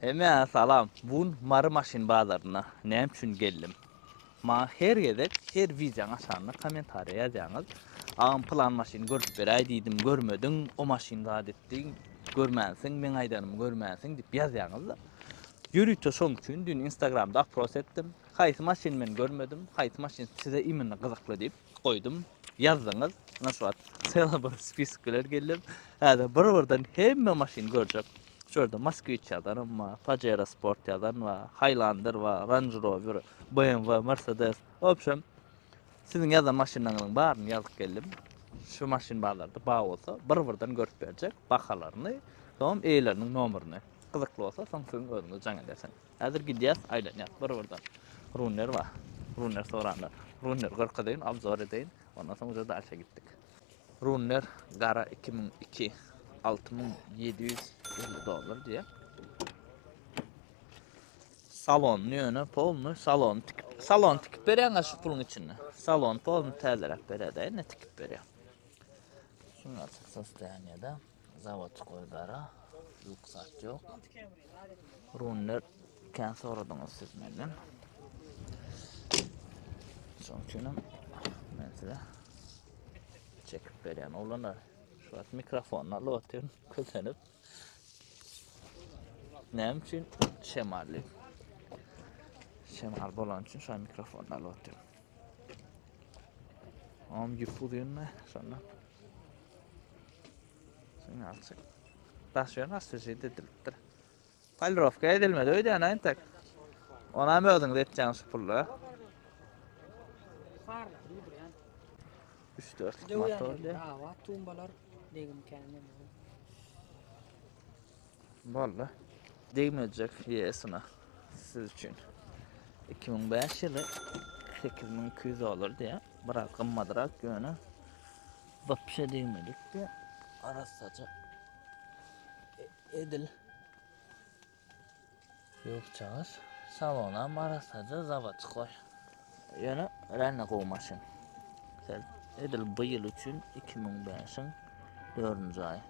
Hemen salam. Bun marı maşin bazarına näme üçin geldim? Ma her ýerde her wideoň aşağına kommentariýa ýazaňyz. Ağam plan maşin görüp beräý diýdim, görmediň, o maşin zat etdiň, görmänsiň, men aýdanym görmänsiň diýip ýazaňyz. Ýürüýte şoň üçin dün Instagramda apros etdim. Haýsy maşin men görmedim, haýsy maşin size imini gyzykly diýip goýdum. Ýazdyňyz. Naşat sela bir spiskler geldim. Hada bir-birden hemme maşin görjek. Şurada Moskvich yazarım var, Pajero Sport yazarım var, Highlander var, Range Rover, BMW, Mercedes. Opşem, sizin yazan maşinlarının barını yazıp geldim. Şu maşin bağlarda bağ olsa, bir-birden görüp verecek, bakalarını, tamam, eýlerinin nomerini. Kızıklı olsa, son sizin özünüz can edersen. Hazır gidiyoruz, aylan yaz, bir-birden. Runner var, Runner soranlar. Runner görkedeyin, abzor edeyin, ondan sonra uca dalşa gittik. Runner, Gara 2002. $6,750 diye. Salon yönü polnu salon tikip berýän şu pulun içinde. Salon polnu täzelep berýär, ne tikip berýär. Şunu açık sostaniyada zavod koydara ruhsat yok. Runner kan soradınız siz menden. Şoňçunam men size çekip berýän olanlar. Şu at mikrofonla lotyn kötenip. Näme üçin şemalli. Şemal bolan üçin şu mikrofonla lotyn. Am ýufudyňmy şonda. Şunu alçak. Taşýan asy edilipdir. Palirovka edilmedi öýde ana entek. Ona mı ödün etjäň şu pullar? 3-4 motorly. Ha, tumbalar degim kendim. Valla. Değmeyecek fiyesine siz için. 2005 yılı 8200 olur diye bırakın madrak yönü vapşe değmedik diye arasaca edil yok çağır salona marasaca zavat koy yönü renne kovmaşın edil bu yıl için 2005'in 4. ay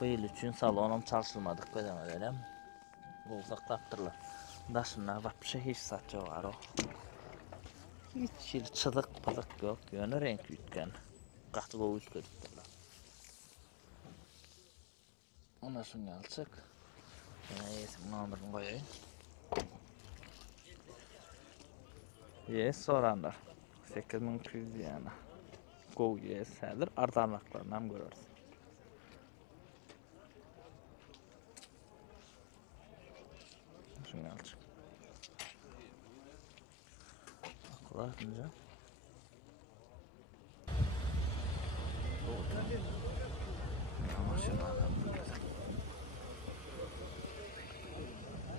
bu yıl için salonum çalışılmadık bedemedelim bulsak taptırlar daşına vapşe hiç saçı var o hiç çılık pılık yok yönü renk yutken katı bu ütkediklerler ona şunu alçak yine yesim numarını koyayım yes soranlar 8200 yani go yes hedir artanlıklarını hem görürüz şunu alçak akıllar atınca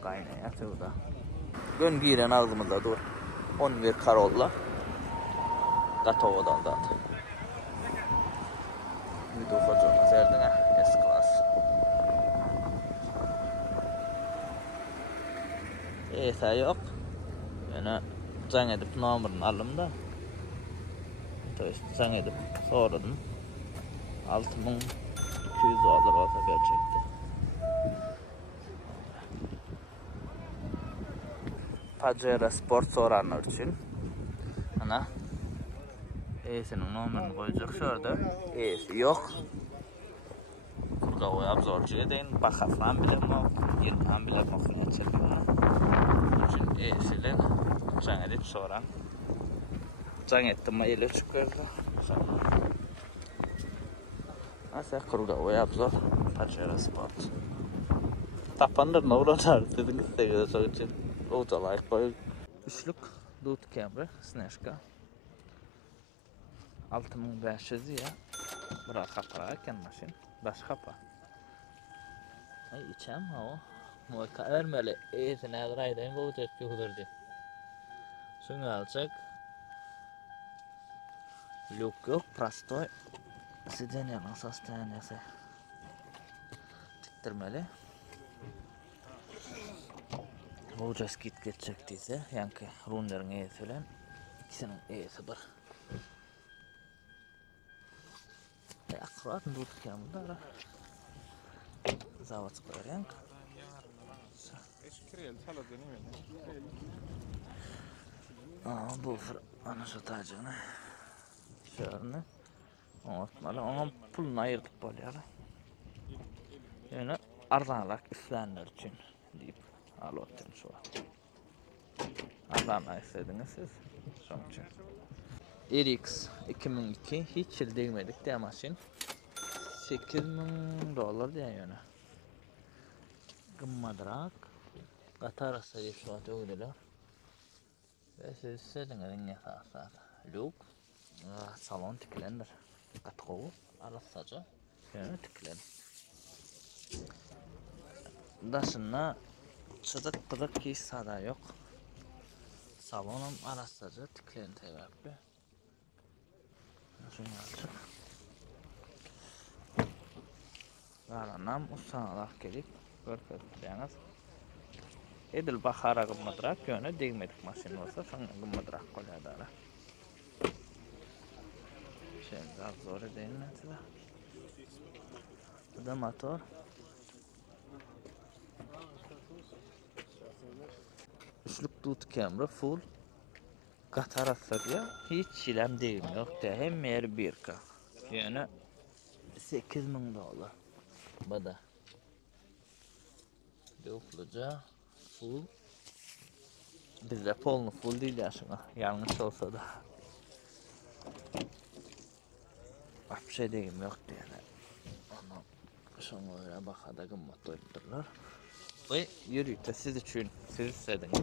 kaynaya atıldı. Gön giren ağzımızda dur. 11 Karolla. Gatovo'dan da atı. Video fotoğrafı serdin ha. S-Class. Esa yok. Yani can edip numarını aldım da. Can edip sordum. 6200 dolar olsa gerçekten. Pajero Sport soranlar için. Ana. E'sinin numarını koyacak şurada. E'si yok. Burada o abzorcu edeyin. Bakafan bile mi? Yılhan bile mi? Için E'siyle can edip soran. Can ettim mi ile çıkıyordu. Asa kuruda o abzor. Pajero Sport. Tapanlar ne uğraşar? Dediniz de so için. O da like koy. Üçlük Dut Camry Sneshka. 6500 ya. Bura kapara eken maşin. Baş kapa. Ay içem ha o. Moyka vermeli. Eğitin adraydayım bu tepki hudurdu. Şunu alacak. Luk yok. Prostoy. Sidenyanın sostaniyesi. Tiktirmeli. Olacağız git geçecektiyse. Yankı Runner'ın E'si ile ikisinin E'si bir. Akkurat tutup burada zavod koyar yankı. Bu ana satacağını. Şöyle. Unutmalı. Ona pulunu ayırdık bolýar. Yani arzanlak islenler için deyip alıp şu. Arzanlak istediniz siz. Şoň için. RX 2002 hiç yıl değmedik de maşin. $8,000 diye yani. Gımmadırak. Qatar asayı şu an öyle. Ve siz istediniz ne sağ. Luk. Salon tiklendir. Qatqovu. Arasaca. Yani tiklen. Daşına çıdık pıdık ki sada yok. Salonum arasaca tiklen tebepli. Şunu açık. Qaranam usanalaq gelip görkezdiňiz. Edil bahara gymmadrak ýöne degmedik maşin bolsa soňra gymmadrak bolýar. Şeýle zor edýän näçe. Bu da motor. Üçlük tut kamera full. Qatar asarya hiç şilem deyim yok da hem yer 1K. Yani $8,000. Bada. Dökülüce full. Bizde polnu full değil yaşına. Yanlış olsa da. Bak bir şey deyim yok yani. Onu şuna öyle bakada gımmat doyurdular. Ve yürüyüp siz için siz istediniz.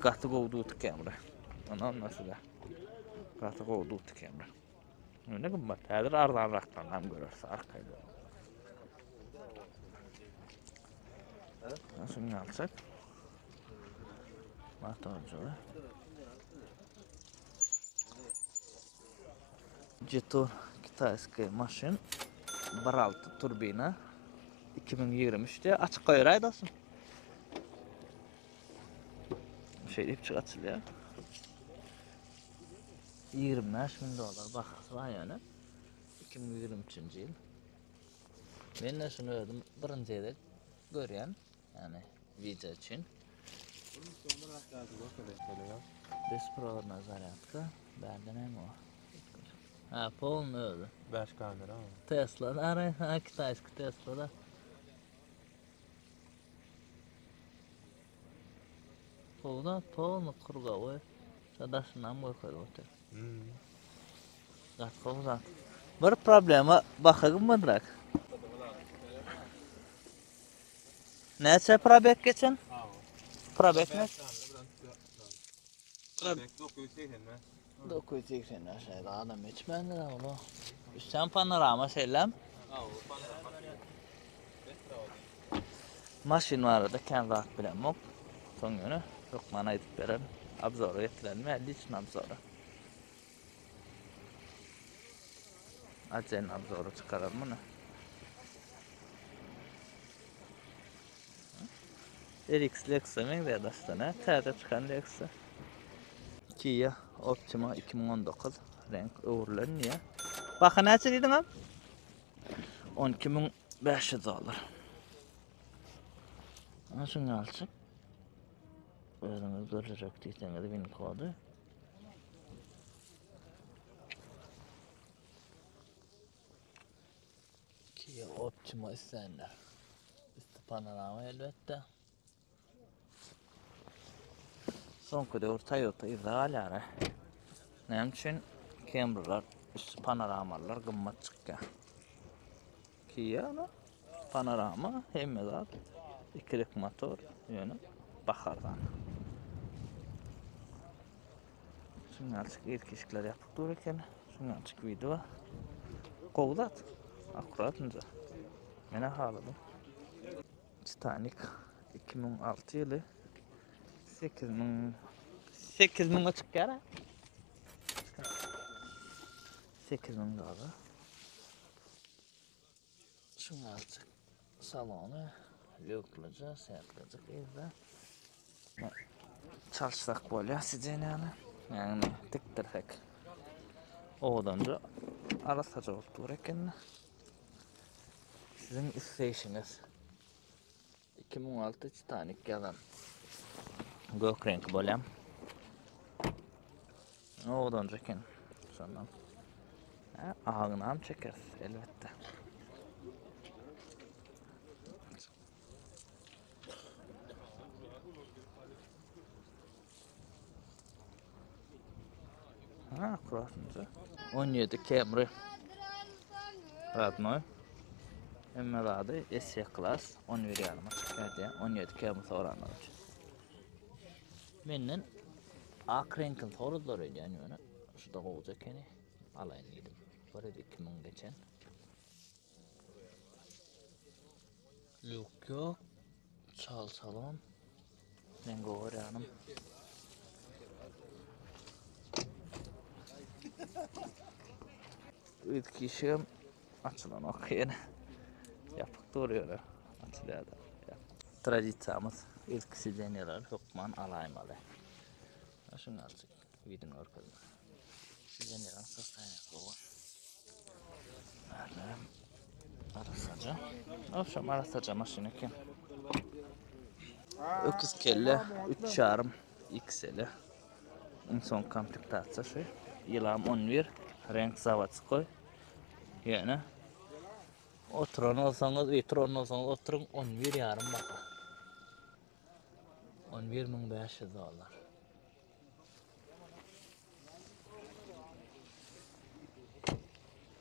Qatı qovdu kamera. Onu nasıl da. Qatı qovdu kamera. Ne gımmat. Hədir arzanraktan hem görürsə arkayda. Nasıl alsak? Motorcu. Jetor Kitayskiy maşin 1.6 turbina 2023'te açık koyaraydı olsun. Şey deyip çıkartıl ya. $25,000 bakası var yani. 2023 yıl. Ben de şunu ödüm. Birinci edek görüyen. Yani video için. Biz pro nazaretka. Benden en o. Ha, polnu öldü. 5 kamera mı? Tesla'da ara, ha Kitayski Tesla'da. Polnu kurga oy. Sadasından mı koydu otel. Gatkovdan. Bir problema bakagım mıdrak? Neçe probek geçen? Probek ne? Probek 980 mi? 980 aşağıda adam içmendi de oğlum. Üstten panorama selam. Maşin vardı kendi rahat bilen yok. Son günü yok bana edip veren. Abzora getirelim. 50 için abzora. Acayip abzora çıkaralım bunu. RX Lexus'a men de dastana. Terde çıkan Lexus'a. Kia Optima 2019 renk öwürleri niye? Bakın näçe diýdiň am? $12,500. Aşın alçık. Özüňiz görjek diýseňiz win kodu. Kia Optima islenler. Üstü panorama elbette. Son kadar Toyota izgalara. Näme üçin Camry'lar, üstü panoramalar gymmat çykka. Kia panorama hemme zat ikilik motor ýöne bahardan. Şunu açık erkeşikler yapıp dur eken. Şunu açık video. Kovdat. Akuratınca. Mene haladım. Titanic 2006 yılı 8.000 açık yara. $8,000. Şunu açık. Salonu lüklıca, sertlıca izle. Çalışsak bolýar sizin yani tiktirek. Oğdanca arasaca oldu eken. Sizin isteyişiniz 2016 Titanic yalan Gök renk bolem. Odan çekin. Sonra. Ağınam çeker elbette. Kurasınca. 17 Camry. Radnoy. Emme adı S class 11 yarıma çıkardı. 17 Camry soranlar için. Menden ak renkin sorular yani ona. Şu da olacak yani. Alayın dedim. Var idi 2000 geçen. Yok. Çal salon. Ben govar yanım. İlk işim açılan okuyun. Yapık duruyor. Açılıyor da. Tradisiyamız ilk sidenyalar hukman alaymalı. Şunu alacak. Vidin orkada. Sidenyalar sastaynak olur. Arasaca. Akşam arasaca maşineki. Öküz kelle 3 yarım XL. En son komplektatsiya şu. Yılam 11 renk zavatskoy. Yani oturan olsanız, oturan olsanız oturun 11 yarım baka. 11.500 dolar.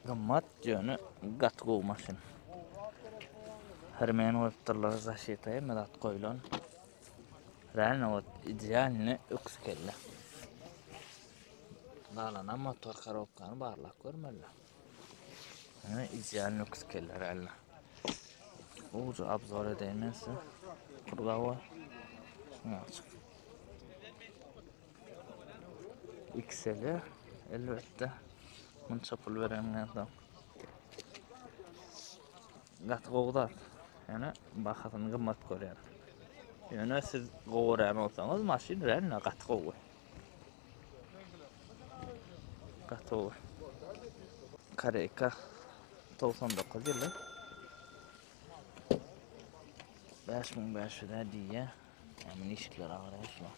Gımmat jönü gatgı maşin. Hermen oyuptarları zaşetaya medat koyulan. Rənin o idealini öküz kelle. Dalanan motor karobkanı barlaq görmeli. Yani idealini öküz kelle rənin. Ucu abzor edeymensi. Kurgava. Şunu açık. XL'i elbette. Bunu çapıl veremem adam. Gat qoğdar. Yani baxatını qımmat koyar. Yani siz qoğuran olsanız maşin rənin gat qoğu. Gat qoğu. Kareyka 99 yılı. 5500 diye. Yani işikler ağrıyorlar.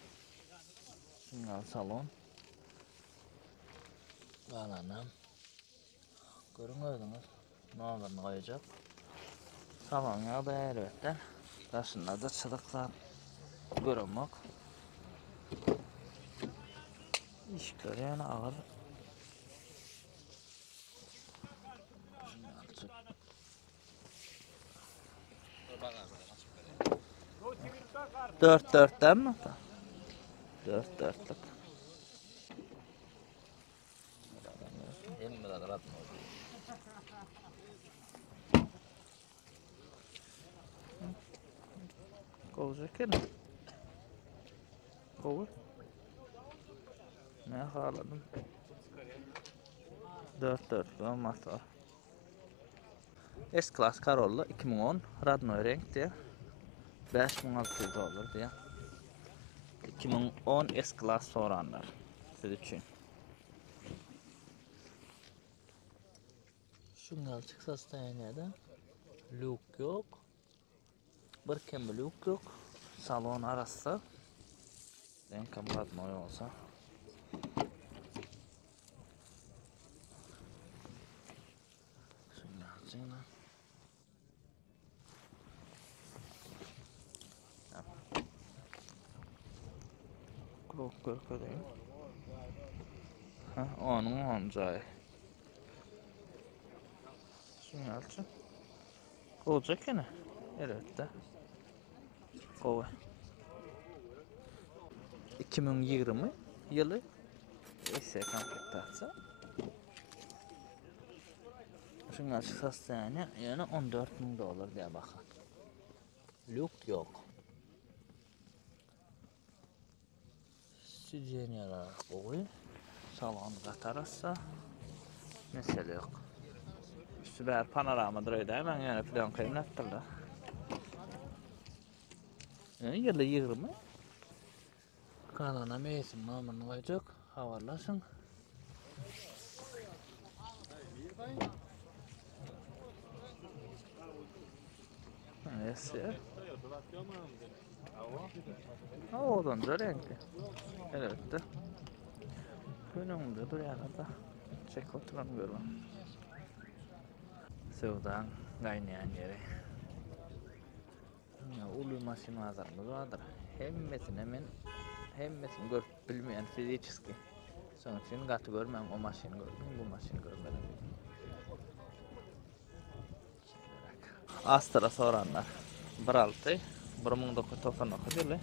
Singal salon. Bağlanam. Görün ödünüz. Numarını koyacak. Salon ya da elbette. Taşında da çıdıklar. Görünmek. İşikler yani ağır. Dörtten mi? Dörtlük. Hem de rahat mı oldu? Kovacak ya. Kovur. Ne haladım? Dörtlük motor. S-Class Corolla 2010 Radnoy renkti. 5600 dolar diye. 2010 S-Class soranlar. Siz için. Şungal çıksa stayaniyada. Luke yok. Bir kembe luke yok. Salon arası. Ben Radnoy olsa. Şungal çıksa. Görkadayım. Onun oncağı. Şunu alacağım. Olacak yine. Evet de. Kova. 2020 yılı ise komplektatsiya. Şunu açıkçası yani 14.000 dolar diye bakın. Lük yok. Sidenyalar koy. Salon katarasa mesele yok. Süper panoramadır öyle hemen yani plan kayın attırlar. Yılı 20. Kanana meysim numarını koyacak. Havalasın. Neyse. Odan da renkli. Elbette. Önümde duruyor da. Çek oturan görmem. Sevdan kaynayan yeri. Ulu maşin azarımız vardır. Hemmesini görüp bilmeyen fizически. Sonuç için katı görmem, o maşini gördüm, bu maşini görmedim. Astra soranlar. 16 1999 yılı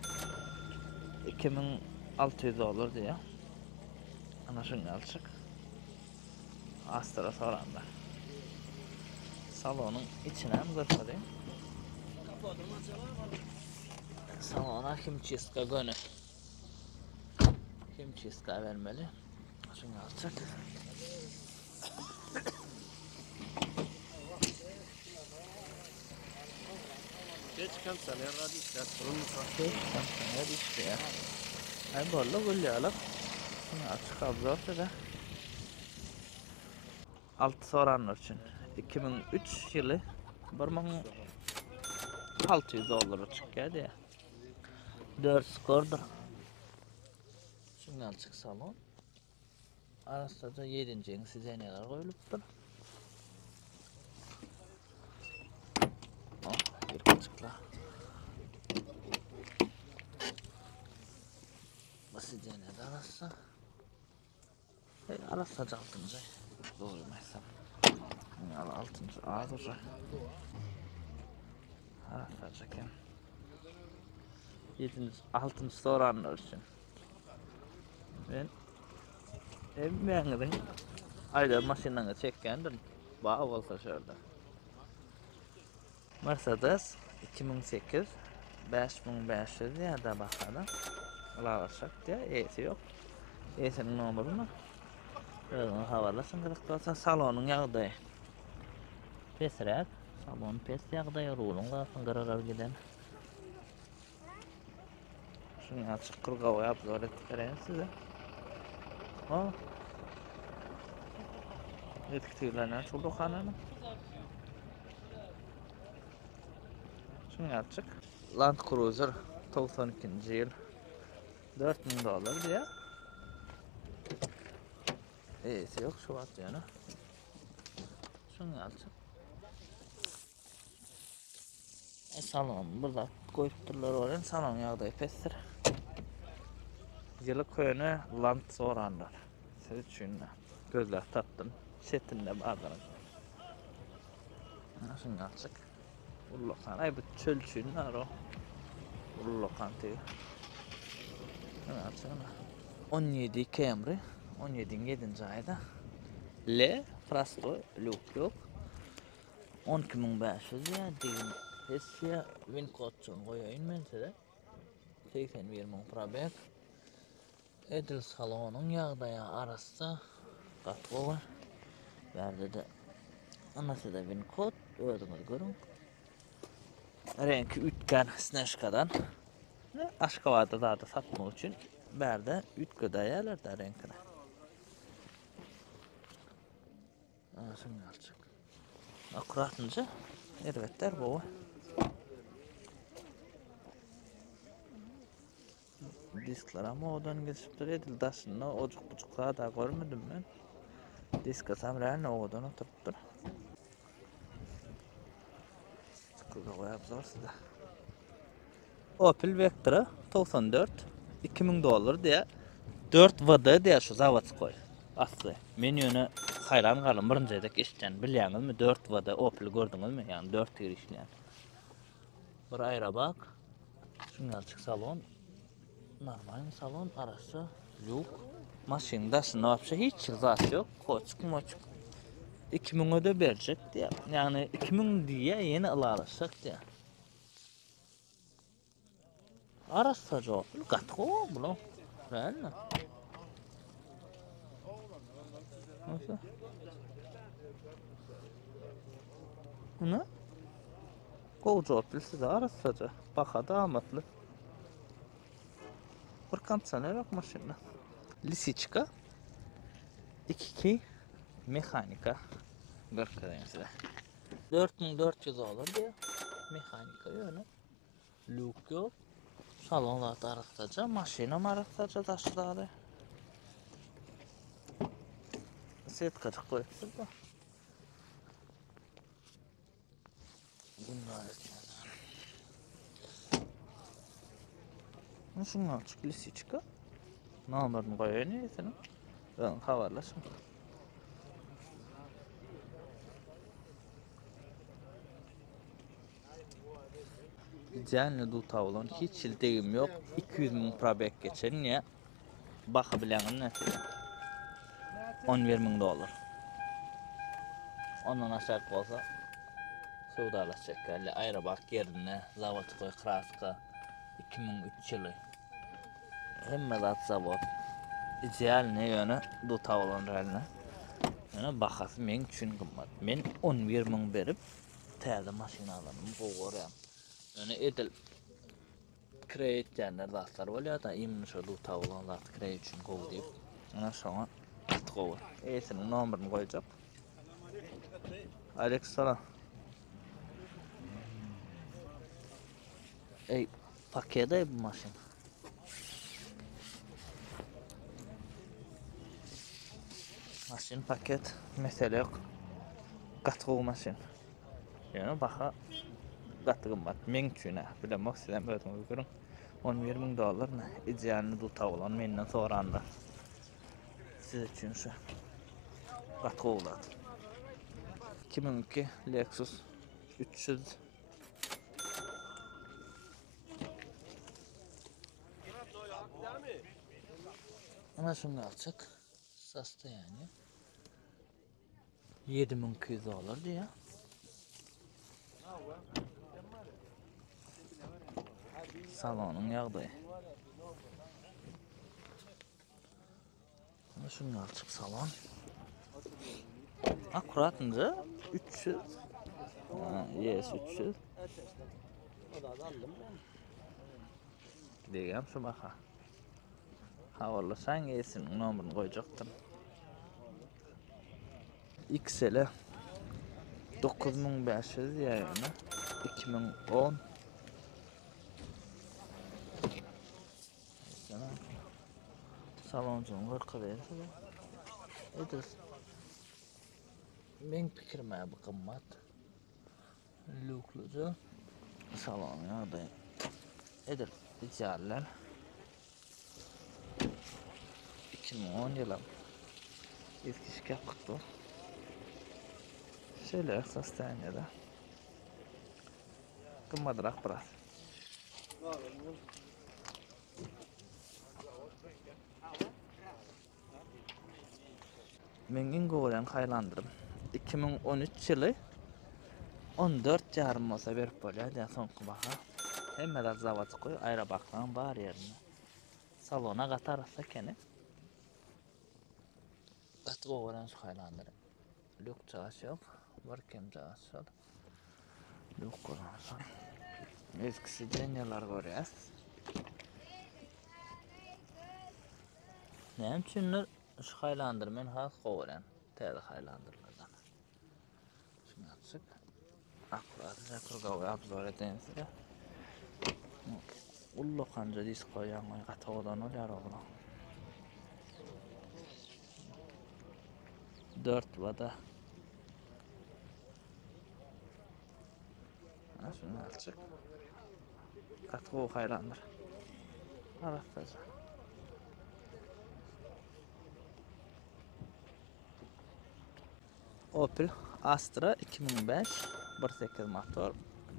2600 olur diye. Ana şunu alçık. Astra soranlar. Salonun içine mi göstereyim? Salona himçiska gönü. Himçiska vermeli. Şunu alçık. Geç kalsa ne radikal sorun mu? Ne işte ya. Ay bolla gülüyorlar. Şunu açık abzor da. Altı soranlar için. 2003 yılı 1600 olur çıkıyor ya. 4 skordur. Şunu açık salon. Arasında da 7. size neler koyuluptur. Oh, bir açıkla. Basit ne arası? Arası 6. Doğrumaysam. Yani 6. ağdır. Arası çeken. 7. 6. soranlar için. Ben emmeğinin ayda maşinanı çekkendim. Bağ olsa şöyle. Mercedes 2008 5500 ya da bakalım. Alırsak diye E'si yok. E'sinin numarını havalasın kırık olsa salonun yağdığı. Pesrek. Salon pes yağdığı rulun kalsın kırıklar giden. Şunu açık kırgavı yapıp zor ettiklerine size. O. Etkilenen çulduk hanını. Şunu açık. Land Cruiser 92. yıl. 4000 dolar diye. İyisi yok şu at yani. Şunu açık. Salon burada koyup durlar oraya. Salon yağda pestir. Yılı köyüne Land soranlar. Siz için gözler tattım. Setinde bağlarım. Şunu açık. Ullokan. Ay bu çölçün var o. Ullokan diyor. Şunu açık. 17 Camry. 17'nin 7. ayda. L. Prasto. Luke yok. 12.500 ya. Digin. Hessiya. Wincot'un koyayım ben size. 81 min probek. Edil salonun yağdaya arası katı var. Verdi de anası da Wincot. Ödünüz görün. Renki ütken Sneshka'dan. Aşkavada da satmak için berde ütkü dayalar da renkine. Şimdi alacak. Akuratınca elbetler bu. Diskler ama odan geçip edil daşını ocuk buçukluğa da görmedim ben. Disk asam reyne odan oturup dur. Sıkılga koyap zor size. Opel Vectra 94 2000 dolar diye 4 vada diye şu zavod koy. Aslı. Menüne hayran kalın birinci edek işten bilýäňiz mi 4 vada Opel gördüňiz mi? Yani 4 yer işleyen. Bir ayra bak. Şunu açık salon. Normal salon arası luk. Maşinda ne yapsa hiç zat yok. Koçuk moçuk. 2000 öde verecek diye. Yani 2000 diye yeni alırsak diye. Arası çok. Gatko bunu. Real mi? Nasıl? Ne? Kovucu opilsi de arasıca. Baka damatlı. Bir kantsana yok maşinle. Lisiçka. 2 mekanika. Görkadayım size. 4400 olur diye. Mekanika yönü. Luke yok. Salonlarda arıqtaca, maşina marıqtaca daşları. Setkacık koyupdur bu. Bunlar etmeden. Şundan açık lisiçka. Numaranı koyayım neyesini. Ben havarlaşım. Canlı du tavlan hiç ildigim yok. 200 min probek geçen ya. Bakabilenin nesi? 11 min dolar. Ondan aşağı olsa Suudalaşacak yani ayrabak yerine zavod koy kraska 2003 yılı. Hemme zat zavod. İdeal ne yönü du tavlan rəline. Yani bakası men üçün qımmat. Men 11 min berip təzə maşina alanım qoğuram. Yani edil kredit janlar zatlar bolýar da imin şu du tavlan zat kredit üçün qoğu deyip. Ana şoňa at qoğur. Esinin nomerini koyacak. Aleykümselam. Ey pakete bu maşın. Maşın paket mesele yok. Qatğı maşın. Yani baxa qatığım var. Men üçün bilemek sizden ödüm görün. 11 min dolar ne? İcyanını tuta olan menden soranda. Siz üçün şu. Qatğı oladı. 2002 Lexus 300. Ama şunu alacak. Sasta yani. 7200 dolar diye. Salonun yağdı. Ama şunu alacak salon. Akuratınca 300. Yes 300. Diyeceğim şu baka. Havarlasan yesin numarını koyacaktım. XL 9500 yani 2010 Saloncunun qırqı verisi edir. Men pikirime bu qımmat. Luklucu salon ya da edir. İcarlar 2010 yılı eski şikayet kutu. Şöyle состояниеда. Qımmadırak biraz. Men goren haylandırım. 2013 yılı 14 yarım olsa berip bolýar diýen soňky baha. Hemmeler zawod koy aýra baklan bar yerine. Salona gatarsa kene. Gatı goren şu haylandırım. Lük çağış yok. Barkem çağış yok. Lük koransa. Eskisi denyalar görýäs. Näme üçindir şu haylandyr men has goren. Täze haylandyrlardan. Şunu açyk. Akurat zakurgawy abzor edensiz. Ullu kanca dis koyan gatawdan olýar ogla. 4 vada. Şunu açyk. Gatgo haylandyr. Arasdaja. Opel Astra 2005 1.8 motor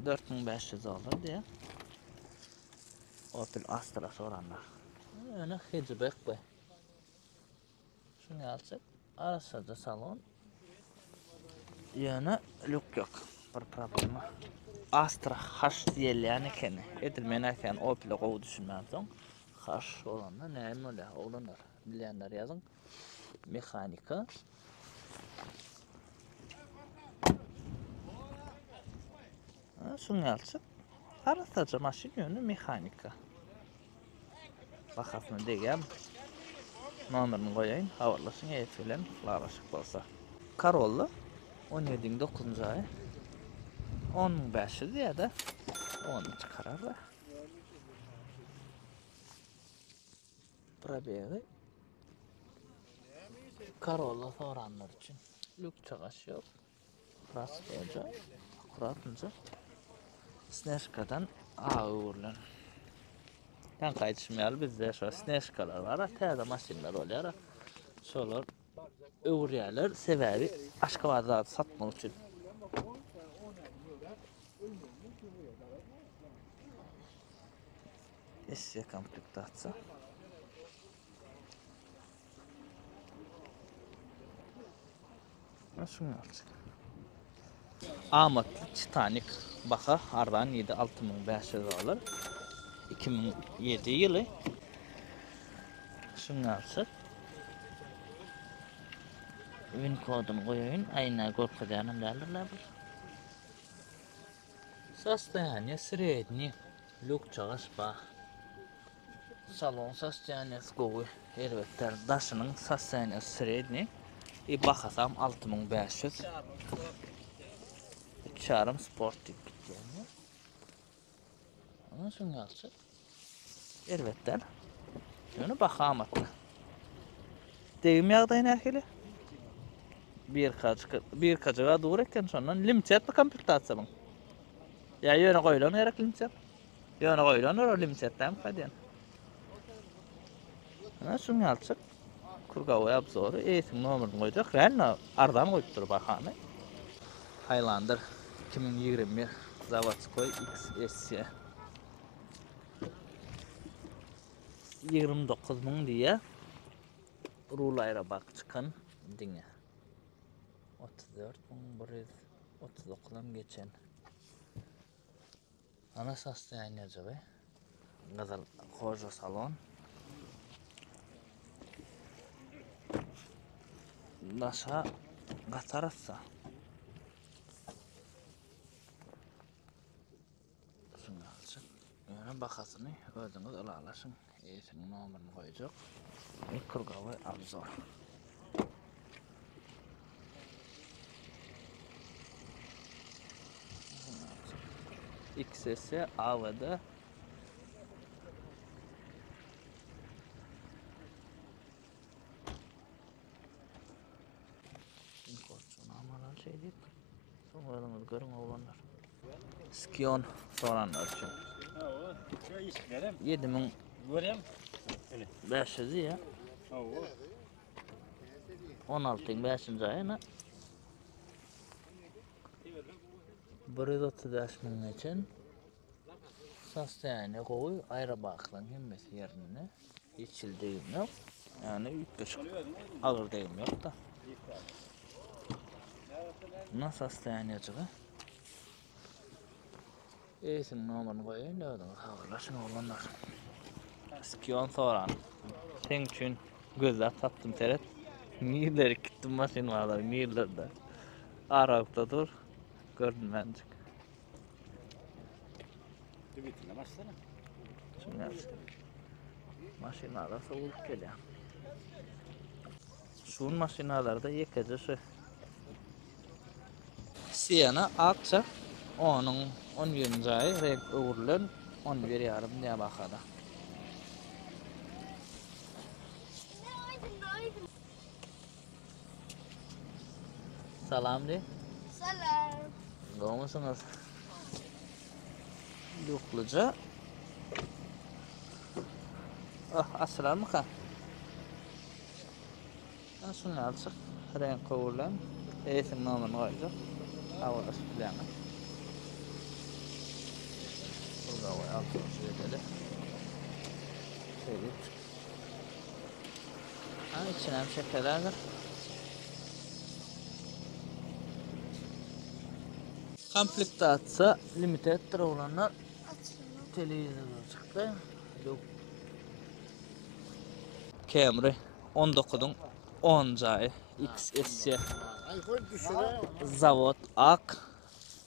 4500 dolar diye. Opel Astra soranlar. Yani hatchback bu. Şunu alsak arasada salon. Yani lük yok. Bir problemi. Astra H diye yani kene. Edilmen eken Opel'e qovu düşünmezdim. H olanda näme öyle olanlar. Bilenler yazın. Mekanika. Şunu alsak arasada maşin yönü mekanika. Bakasını degem. Numarini koyayım. Havarlasın eğitilen lavraşık bolsa. Corolla 17.9. ay 10.500 ya da 10 çıkararlar. Probegi. Karolla soranlar için. Lük çağaş yok. Rastoca. Kuratınca. Sneshkadan ağırlan. Ben kayıtışmayalı bizde şu sneshkalar var. Teyze maşinler oluyor. Şolar öğüryerler. Sebebi Aşkabad'da satmak için. Eşya komplektatsiya. Nasıl olacak? Amatlı Titanic baka ardan 6500 dolar. 2007 yılı. Şunu alsak. Win kodunu koyayım. Ayna korkudanım derlerler. Состояние среднее. Люк çalışpa. Salon состояниесі koyu. Elbette daşının состояниесі средний. Bakasam 6500. 3,5 sportif bitkiler. Ama şunu alsak. Elbette. Şunu bakamatlı. Deyim yağdayın erkeli. Bir kaçığa doğru eken sonra limset mi komplektatsiya mı? Ya yöne koyulan yarak limset. Yöne koyulan o limsetten kadiyen. Ana şunu alsak. Kurgavaya abzoru. Eğitim numarını koyacak. Yani ardan koyup dur bakanı. Highlander 2021 Zavodskoy XS 29.000 diye rulayra bak çıkan dine 34.139'dan geçen ana состояние acaba gazal koca salon nasha gatarasa şunu alsın yani bakasını özünüz alalasın eğitim numarını koyacak kurgavı abzor XS AV'da Amalan şey değil. Sonradan görün oğlanlar. Skion soranlar için. 7.500 ya. 16'ın 5. ayına 135.000 için состояние koyu ayrı baklan hemmesi yerine içildiğim yok. Yani yükleşik ağır deyim yok da. Nasıl состояние çıkı? Eğitim numarını koyayım da ödüm. Havırlaşın oğlanlar. Skion soran. Sen için gözler tattım teret. Mirleri gittim maşin varlar mirlerde. Arabada dur. Gördüm bencik. Tübetine başlasana. Şimdi maşinada soğuk geliyor. Şunun maşinalarda yekece şu. Siyana akça. Onun 11. ayı renk uğurlan 11 yarım diye bakada. Salam de. Salam. Doğmuşsunuz. Yokluca. Ah, assalamu alaikum. Şunu alsak. Renk uğurlan. Eğitim numarını koyacak. Hava ısıtlayanı. Burada havayı altına edelim. Şöyle. İçine hem şekerlerdir. Komplektatsiya limited olanlar televizor çıktı. Camry 19'un 10 ayı XS Zavod Ak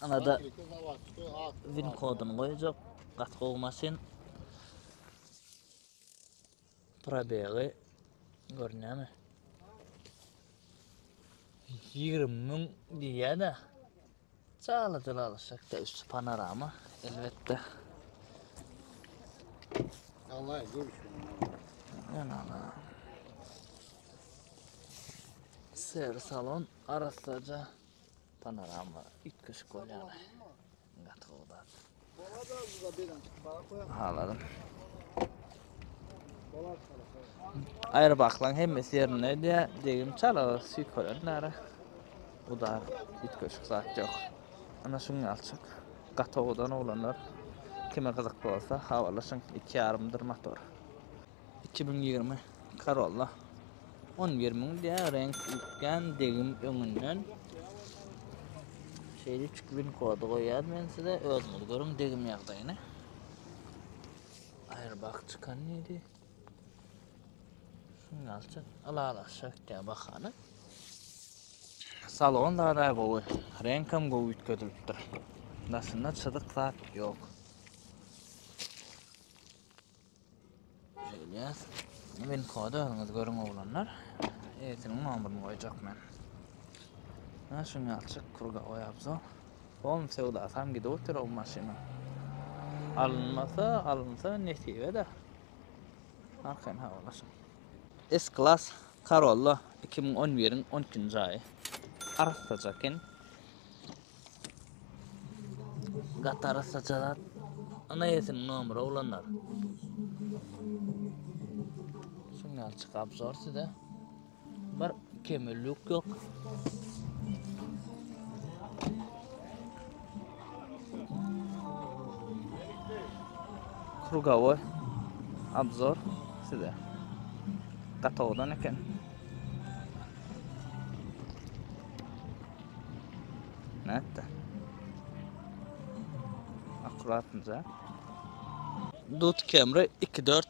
anada Win kodunu koyacak. Katkı olmasın. Probegi görünüyor mu? 20.000 diye de Çağladılar alırsak da üstü panorama elbette. Allah görüşürüz. Ana. Ser salon arasaca panorama itkiş kolyana. Gatowda. Haladım. Ayrı baklan hemmesi yerine diye degim çala sükolanlara. Bu da itkiş zat yok. Ana şunu alçık. Gatowdan olanlar kime kızık bolsa havalaşın 2,5'dır motor. 2020 Corolla 11.000 diye renk utgan degim öňünden şeýle 3000 kodu goýar men size özüňiz görüň degim ýagdaýyny. Airbag çıkan neydi? Şunu alçak ala-alaşak diye bakany. Salon da gowy, renkam gowy ütködülipdir. Nasynda çydyk zat ýok. Şeýle men kodu özüňiz görüň oglanlar. Etiniň numberyny goýjakman. Ha şunu alçak kurga goýapsa. Bol sewda sam gidip o maşyna. Alınsa netibe de. Arkan havalaşın. S-Class Corolla 2011'in 12. ayı. Arasacaken. Gata arasacalar. Ana yesin numara olanlar. Şunu alçık abzor size. Bir kemerlik yok. Krugowy obzor size. Gatowdan eken. Nätte? Akuratynca. Dut Camry 2.4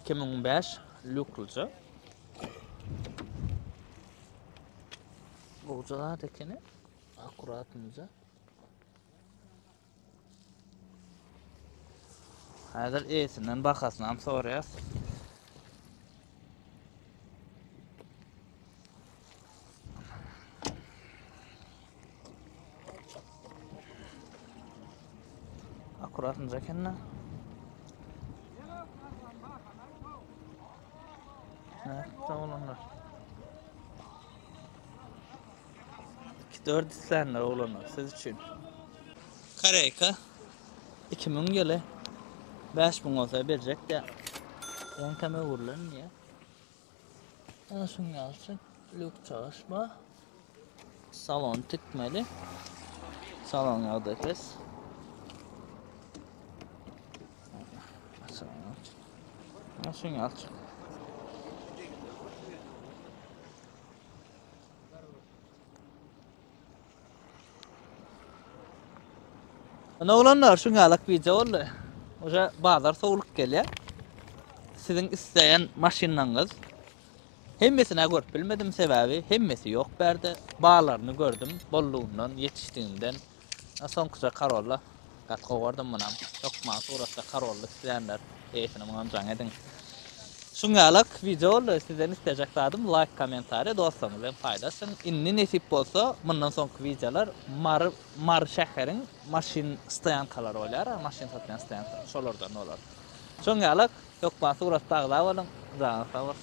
2005 lukluca. Gojalar ekeni akuratynca. Hazır esinden bakasynam soraýas. Akuratynca ekenna. Evet, oğlanlar. 2-4 islenler oğlanlar siz için. Kareyka 2000 gele 5000 olsa verecek de yankama vurulan niye? Nasıl yazsın? Lük çalışma. Salon tıkmalı. Salon yağdakız. Nasıl yazsın? Ne olanlar şunu alak video oldu. Oja bazar soğuk gelýär. Sizin isteyen maşinanız. Hemmesine görüp bilmedim sebebi. Hemmesi yok berde. Bağlarını gördüm. Bolluğundan, yetiştiğinden. Soňkuça Corolla. Gat gowardym munam. Çok masurata Corolla isteyenler. Eýsini munam jaň edin. Şuňa alak video oldu. Sizden istejekdim like, komentary dostlarymyzdan paýdaşyň. Inni nesip bolsa, mundan soňky videolar Mar şäheriň maşin stoyankalary bolýar, maşin satýan stoyankalar. Şolardan bolar. Şoňa alak ýok masurata dagla bolan. Jaň sag